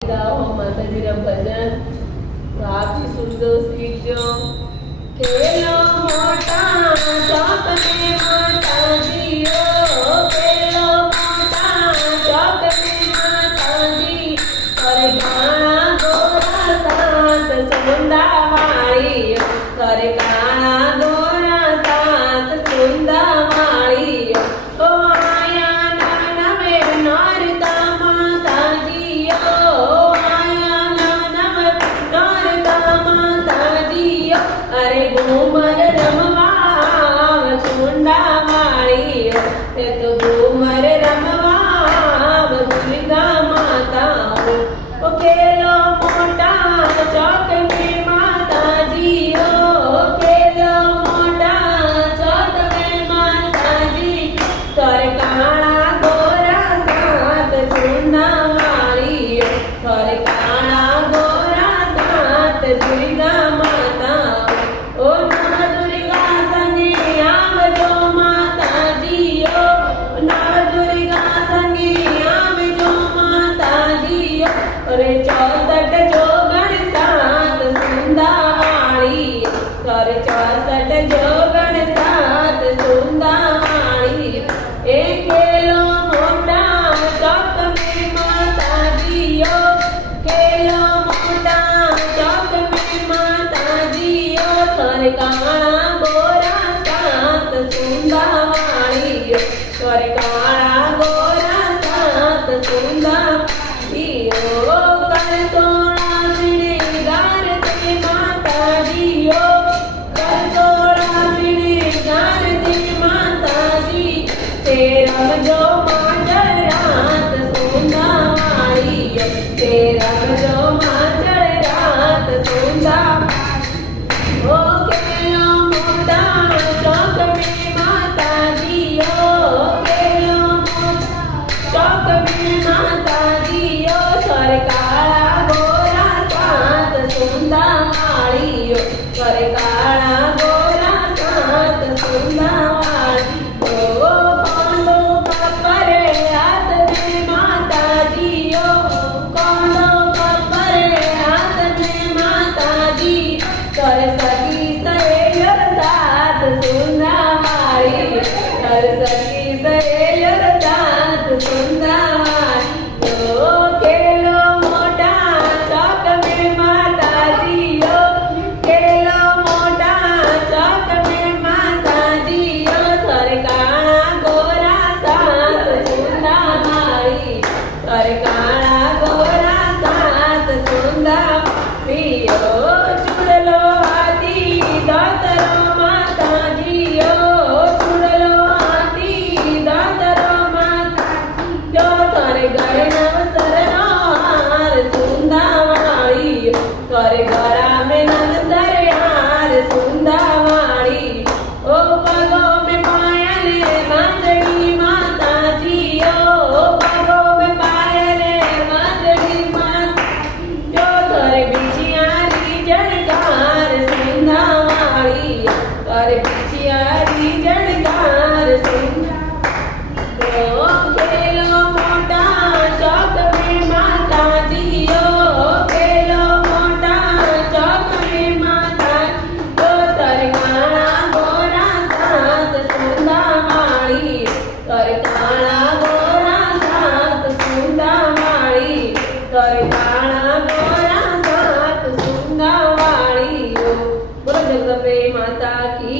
गाओ माताजी रा भजन तो आप भी सुन लो सीख जो खेलो मोटा चौक में माताजी ओ खेलो मोटा चौक में माताजी करे गाना गोरा सात सुंदा वाली करे गाना गोरा सात सुंदा वाली ओ आया नवे नारदा माताजी ओ आया नारदा माताजी अरे घूमर रमवाव चुंडा वाली ते तो घूमर रमवाव दुर्गा माता ओ खेलो मोटा चौक में माताजी ओ खेलो मोटा चौक में माताजी कर काना गोरा सात चुंडा वाली कर काना गोरा सात दुर्गा माता ओ नव दुर्गा संगे आवजो माताजी ओ नव दुर्गा संगे आवजो माताजी अरे 64 जोगण सात सुंदा वाली कर 64 जोगण सात सुंदा वाली ए खेलो मोटा चौक में माताजी ओ खेलो मोटा चौक में माताजी ओ कर काना गोरा सात सुंदा वाली कर काना गोरा सात सुंदा ओ कर सोना श्रृंगार ते माताजी ओ कर सोना श्रृंगार ते माताजी तेरा जो माचल रात सुंदा वाली तेरा जो माचल रात सुंदा ओ खेलो मोटा चौक में माताजी ओ खेलो मोटा चौक में माताजी ओ कर काला गोरा सात सुंदा वाली कर काला गोरा सात सुंदा वाली ओ कौनो कपरे हाथ में माताजी ओ कौनो कपरे हाथ में माताजी कर सकी सहेलर सात सुंदा वाली कर सकी सहेलर सात सुंदा वाली ओ खेलो मोटा चौक में माताजी ओ खेलो मोटा चौक में माताजी ओ कर काना गोरा सात सुंदा वाली कर काना गोरा सात सुंदा पियो चुड़लो हाथी दातरो माताजी ओ चुड़लो हाथी दातरो माताजी जो कर गए नवसरनो हार सुंदा वाली कर गरा में नवसर हार सुंदा वाली ओ पगो में पायल मांगड़ी माताजी ओ पगो में पायल मांगड़ी माताजी जो कर बिछियारी जड़कार सुंदा वाली कर बिछियारी जड़कार सुंदा ओ खेलो मोटा चौक में माताजी ओ खेलो मोटा चौक में माताजी ओ कर काना गोरा सात सुंदा वाली कर काना गोरा सात सुंदा वाली कर काना गोरा सात सुंदा वाली बोलो जगदम्बे माता की